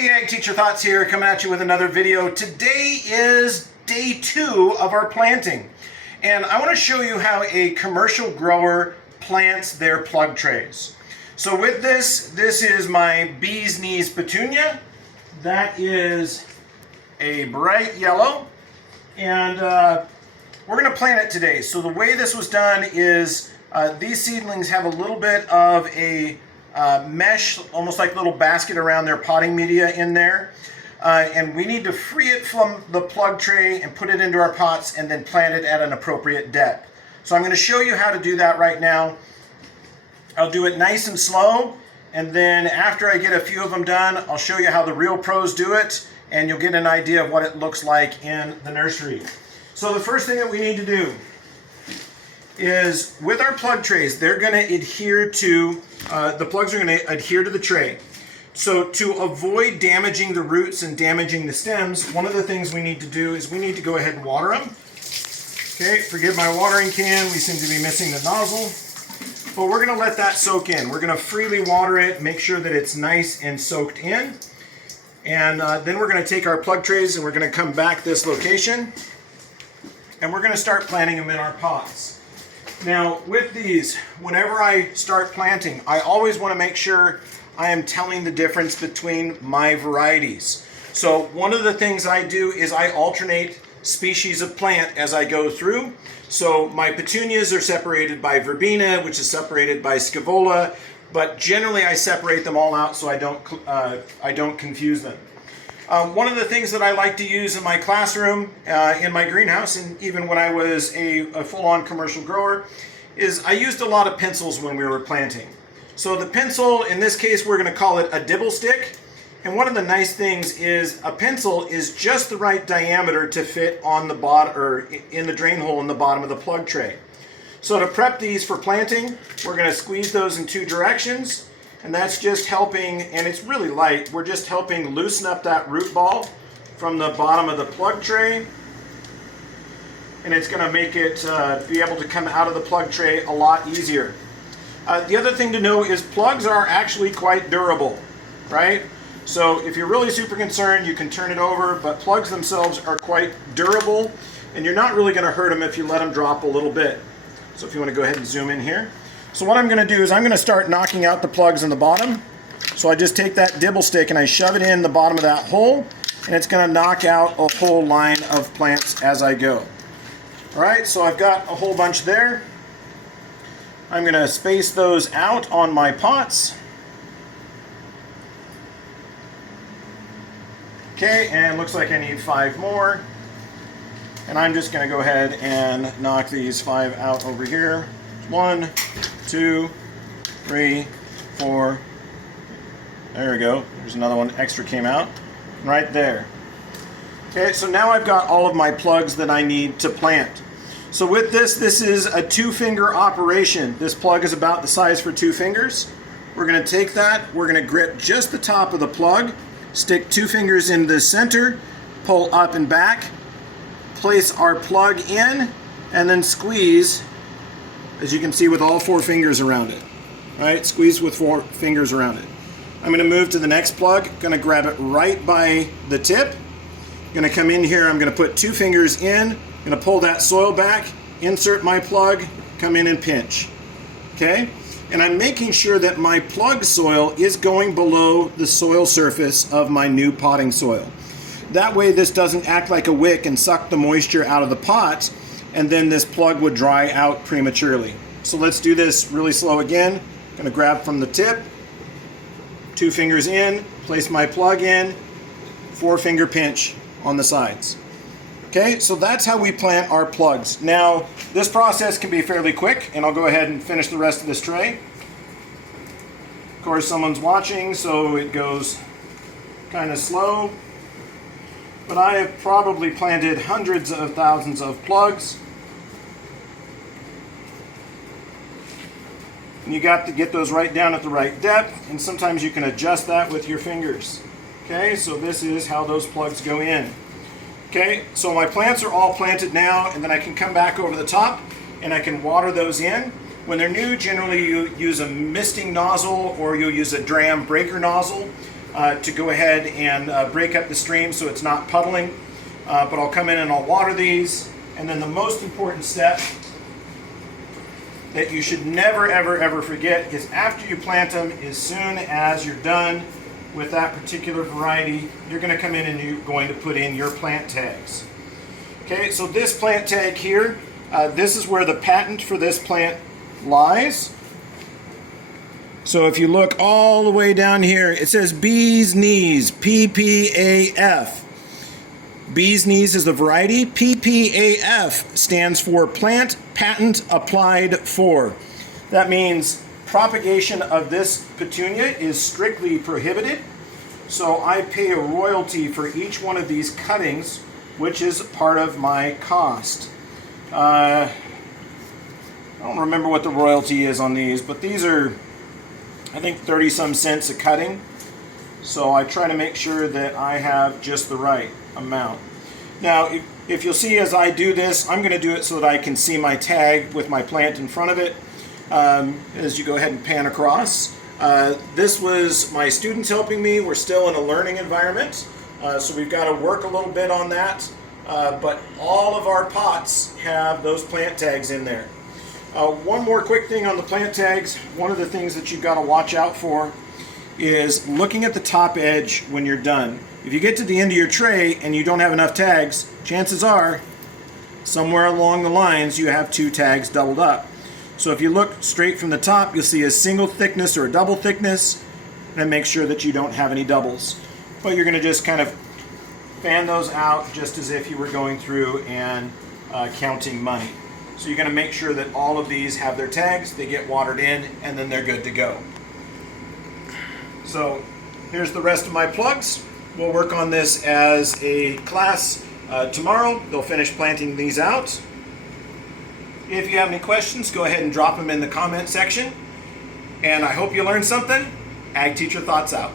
Hey, Ag Teacher Thoughts here, coming at you with another video. Today is day 2 of our planting, and I want to show you how a commercial grower plants their plug trays. So with this is my bee's knees petunia. That is a bright yellow, and we're going to plant it today. So the way this was done is these seedlings have a little bit of a mesh, almost like a little basket around their potting media in there. And we need to free it from the plug tray and put it into our pots and then plant it at an appropriate depth. So I'm going to show you how to do that right now. I'll do it nice and slow, and then after I get a few of them done, I'll show you how the real pros do it, and you'll get an idea of what it looks like in the nursery. So the first thing that we need to do is, with our plug trays, they're going to adhere to, the plugs are going to adhere to the tray. So to avoid damaging the roots and damaging the stems, one of the things we need to do is we need to go ahead and water them. Okay, forgive my watering can, we seem to be missing the nozzle. But we're going to let that soak in. We're going to freely water it, make sure that it's nice and soaked in. And then we're going to take our plug trays and we're going to come back this location. And we're going to start planting them in our pots. Now with these, whenever I start planting, I always want to make sure I am telling the difference between my varieties. So one of the things I do is I alternate species of plant as I go through. So my petunias are separated by verbena, which is separated by scaevola, but generally I separate them all out so I don't confuse them. One of the things that I like to use in my classroom, in my greenhouse, and even when I was a full-on commercial grower, is I used a lot of pencils when we were planting. So the pencil, in this case, we're going to call it a dibble stick. And one of the nice things is a pencil is just the right diameter to fit on the bottom, or in the drain hole in the bottom of the plug tray. So to prep these for planting, we're going to squeeze those in 2 directions. And that's just helping, and it's really light, we're just helping loosen up that root ball from the bottom of the plug tray. And it's going to make it be able to come out of the plug tray a lot easier. The other thing to know is plugs are actually quite durable, right? So if you're really super concerned, you can turn it over, but plugs themselves are quite durable, and you're not really going to hurt them if you let them drop a little bit. So if you want to go ahead and zoom in here. So what I'm going to do is I'm going to start knocking out the plugs in the bottom. So I just take that dibble stick and I shove it in the bottom of that hole, and it's going to knock out a whole line of plants as I go. Alright, so I've got a whole bunch there. I'm going to space those out on my pots. Okay, and looks like I need 5 more. And I'm just going to go ahead and knock these 5 out over here. 1, 2, 3, 4. There we go. There's another one extra came out. Right there. Okay, so now I've got all of my plugs that I need to plant. So with this is a 2-finger operation. This plug is about the size for 2 fingers. We're going to take that, we're going to grip just the top of the plug, stick 2 fingers in the center, pull up and back, place our plug in, and then squeeze, as you can see, with all 4 fingers around it. All right, squeeze with 4 fingers around it. I'm going to move to the next plug, going to grab it right by the tip. Going to come in here, I'm going to put 2 fingers in, going to pull that soil back, insert my plug, come in and pinch. Okay? And I'm making sure that my plug soil is going below the soil surface of my new potting soil. That way this doesn't act like a wick and suck the moisture out of the pot, and then this plug would dry out prematurely. So let's do this really slow again. Going to grab from the tip, 2 fingers in, place my plug in, 4-finger pinch on the sides. Okay, so that's how we plant our plugs. Now, this process can be fairly quick, and I'll go ahead and finish the rest of this tray. Of course, someone's watching, so it goes kind of slow. But I have probably planted hundreds of thousands of plugs. And you got to get those right down at the right depth, and sometimes you can adjust that with your fingers. Okay, so this is how those plugs go in. Okay, so my plants are all planted now, and then I can come back over the top and I can water those in. When they're new, generally you use a misting nozzle or you'll use a dram breaker nozzle. to go ahead and break up the stream so it's not puddling. But I'll come in and I'll water these. And then the most important step that you should never, ever, ever forget is after you plant them, as soon as you're done with that particular variety, you're going to come in and you're going to put in your plant tags. Okay, so this plant tag here, this is where the patent for this plant lies. So if you look all the way down here, it says Bee's Knees, PPAF. Bee's Knees is the variety. PPAF stands for Plant Patent Applied For. That means propagation of this petunia is strictly prohibited. So I pay a royalty for each one of these cuttings, which is part of my cost. I don't remember what the royalty is on these, but these are, I think, 30-some cents a cutting. So I try to make sure that I have just the right amount. Now, if you'll see as I do this, I'm going to do it so that I can see my tag with my plant in front of it as you go ahead and pan across. This was my students helping me. We're still in a learning environment, so we've got to work a little bit on that. But all of our pots have those plant tags in there. One more quick thing on the plant tags. One of the things that you've got to watch out for is looking at the top edge when you're done. If you get to the end of your tray and you don't have enough tags, chances are somewhere along the lines you have 2 tags doubled up. So if you look straight from the top, you'll see a single thickness or a double thickness, and make sure that you don't have any doubles. But you're going to just kind of fan those out just as if you were going through and counting money. So you're going to make sure that all of these have their tags, they get watered in, and then they're good to go. So here's the rest of my plugs. We'll work on this as a class tomorrow. They'll finish planting these out. If you have any questions, go ahead and drop them in the comment section. And I hope you learned something. Ag Teacher Thoughts out.